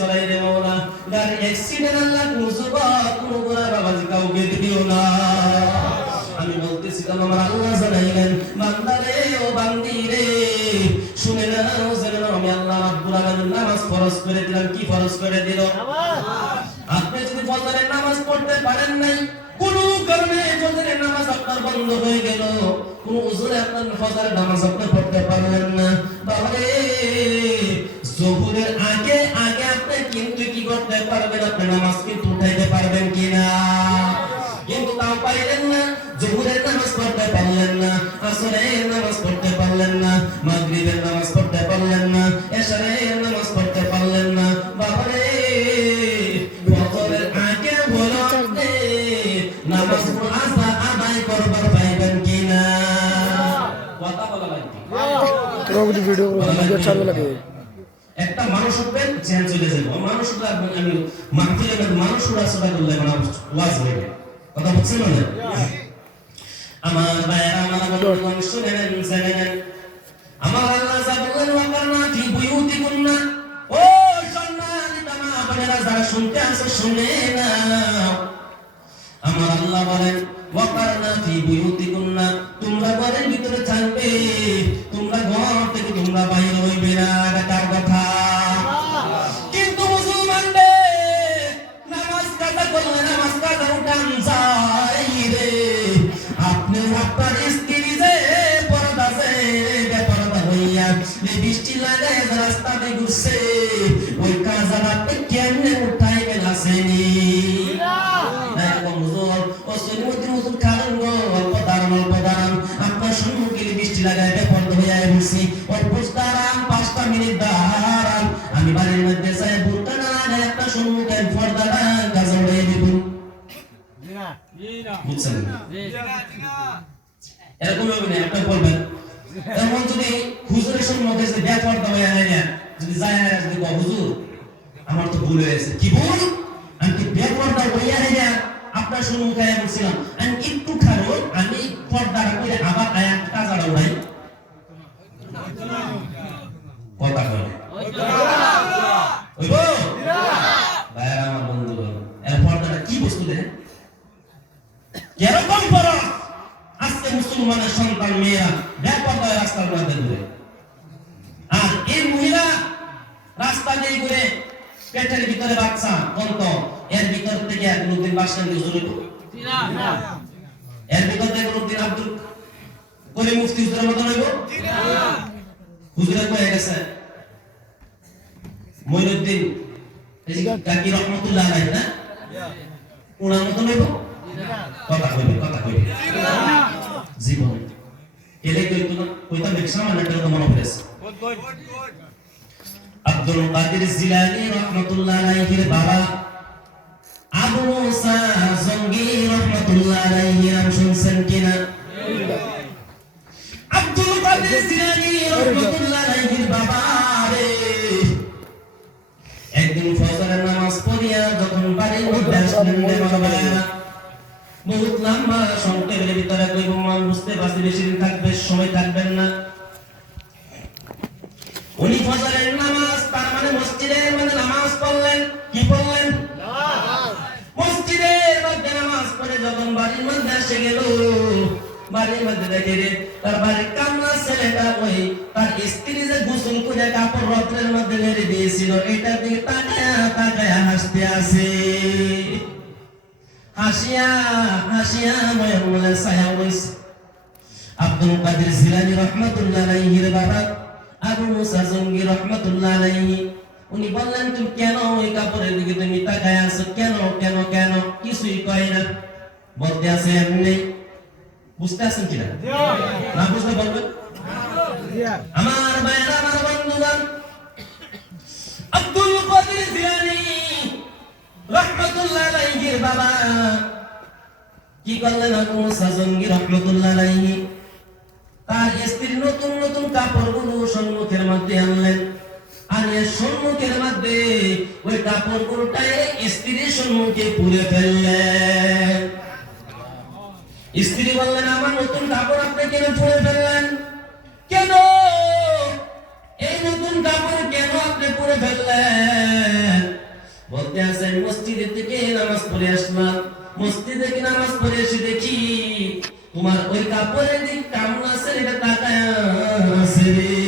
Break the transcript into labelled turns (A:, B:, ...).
A: চলাই রে মাওলা গাড়ি অ্যাক্সিডেন্ট আল্লাহ কোন কোন কাউকে দিও না। আমি বলতেছিলাম, আমার আল্লাহ জানাইলেন ও বান্দি রে, শুনে জেনে আমি আল্লাহ আলামিন নামাজ ফরজ করে দিলাম। কি ফরজ করে দিল? আপনি যদি নামাজ পড়তে পারেন নাই, কোন কারণে ফজরের নামাজ আপনার বন্ধ হয়ে গেল। কোন উজুরে আপনার নামাজ আপনি পড়তে পারলেন না। বাবারে পড়তে পারলেন না আসরের নামাজ পড়তে পারলেন না মাগরিবের নামাজ পড়তে পারলেন না এশারের নামাজ পড়তে পারলেন না। বাবারে ফজরের আগে হলো নামাজ আসা আদায় করবার পাইবেন কিনা কথা বলা লাগবে।
B: ভিডিও ভিডিও চালু লাগে
A: একটা মানুষ উঠবেন জ্ঞান চলে যাবে। মানুষ উঠলে আমি মানুষ মানে ওয়াজ কথা বুঝছেন মানে আমার ভাইয়েরা আমার বন্ধুগণ শুনে নেন আমার আল্লাহ যা বললেন ওয়াকারনা নাও আমার আল্লাহ বলেন তোমরা ঘরের ভিতরে থাকবে। আপনার স্ত্রী যে পর্দা বেপরদা হইয়া বৃষ্টি ঘুরছে। ওই আপনি কেমনে উঠাইবেন আসেনি আমি বাড়ির মধ্যে যাই বুলটা না একটা সম্মুখে পর্দাটা গাজা উড়াই দিব। বুঝছেন? এরকম হবে না একটা বলবেন। এমন যদি হুজুরের সম্মুখে যদি বেপরদা হইয়া নাই না যদি যায় না যদি হুজুর, আমার তো ভুল হয়েছে। কি ভুল? আমি কি হইয়া নাই না, আপনার সম্মুখে আমি বলছিলাম। আমি একটু খারো, আমি পর্দাটা করে আবার আয়া কাজাটা উড়াই। কথা ওইবো ভাইরা আমার বন্ধুগণ, এর পর্দাটা কি বস্তু দেখেন এরকম করো আজকে মুসলমানের সন্তান মেয়েরা। ব্যাপক রাস্তার মধ্যে ঘুরে। আর এই মহিলা রাস্তা দিয়ে ঘুরে পেটের ভিতরে বাচ্চা অন্ত এর ভিতর থেকে কোনদিন বাসেন হুজুর এর ভিতর থেকে কোনদিন আব্দুল কলিম মুফতি হুজুরের মতন হইব। হুজুরে কয়ে গেছে, মইনুদ্দিন কাকি রহমতুল্লাহ আলাইহি না? উনার মতন হইব? কথা কইবে কথা কইবে। জীবন এলে কইতাম এক সামান্য একটা কথা মনে পড়েছে আব্দুল কাদের জিলানী রহমাতুল্লাহ আলাইহির বাবা আবু মুসা জঙ্গি রহমাতুল্লাহ আলাইহি নাম শুনছেন কিনা আব্দুল কাদের জিলানী রহমাতুল্লাহ আলাইহির বাবা রে একদিন ফজরের নামাজ পড়িয়া যখন বাড়ির মধ্যে আসলেন বাবা বহুত লম্বা সংক্ষেপের ভিতরে কইব মান বুঝতে পারছি, বেশি দিন থাকবে, সময় থাকবেন না। উনি ফজরের নামাজ, তার মানে মসজিদের মধ্যে নামাজ পড়লেন, কি পড়লেন? মসজিদের মধ্যে নামাজ পড়ে যখন বাড়ির মধ্যে এসে গেল, বাড়ির মধ্যে দেখে রে তার বাড়ির কামলা ছেলেটা ওই তার স্ত্রী যে গোসল করে কাপড় রত্নের মধ্যে নেড়ে দিয়েছিল, এটা দিকে তাকায়া তাকায়া হাসতে আসে। হাসিয়া নয়ন বলে ছায়া হইছে আব্দুল কাদের জিলানী রহমাতুল্লাহ আলাইহির বাবা আবু মুসা জঙ্গি রহমাতুল্লাহ আলাইহি উনি বললেন তুমি কেন ওই কাপড়ের দিকে তুমি তাকায় আছো? কেন কেন কেন? কিছুই কয় না। বলতে আছে এমনি বুঝতে আছেন কিনা? না বুঝতে বলবেন? আমার ভাইরা আমার বন্ধুগণ আলাইহির বাবা। কি করলেন মুসা জঙ্গি রহমতুল্লাহ তার স্ত্রীর নতুন নতুন কাপড়গুলো সম্মুখের মধ্যে আনলেন। আর এর সম্মুখের মধ্যে ওই স্ত্রীর সম্মুখে পুড়ে ফেললেন। স্ত্রী বললেন, আমার নতুন কাপড় আপনি কেন পুড়ে ফেললেন? কেন? এই নতুন কাপড় কেন আপনি পুড়ে ফেললেন? বলতে আসে মসজিদের থেকে নামাজ পড়ে আসলাম। মসজিদে কি নামাজ পড়ে এসে দেখি তোমার ওই কাপড়ের দিক কামড় আছে এটা তাকায়।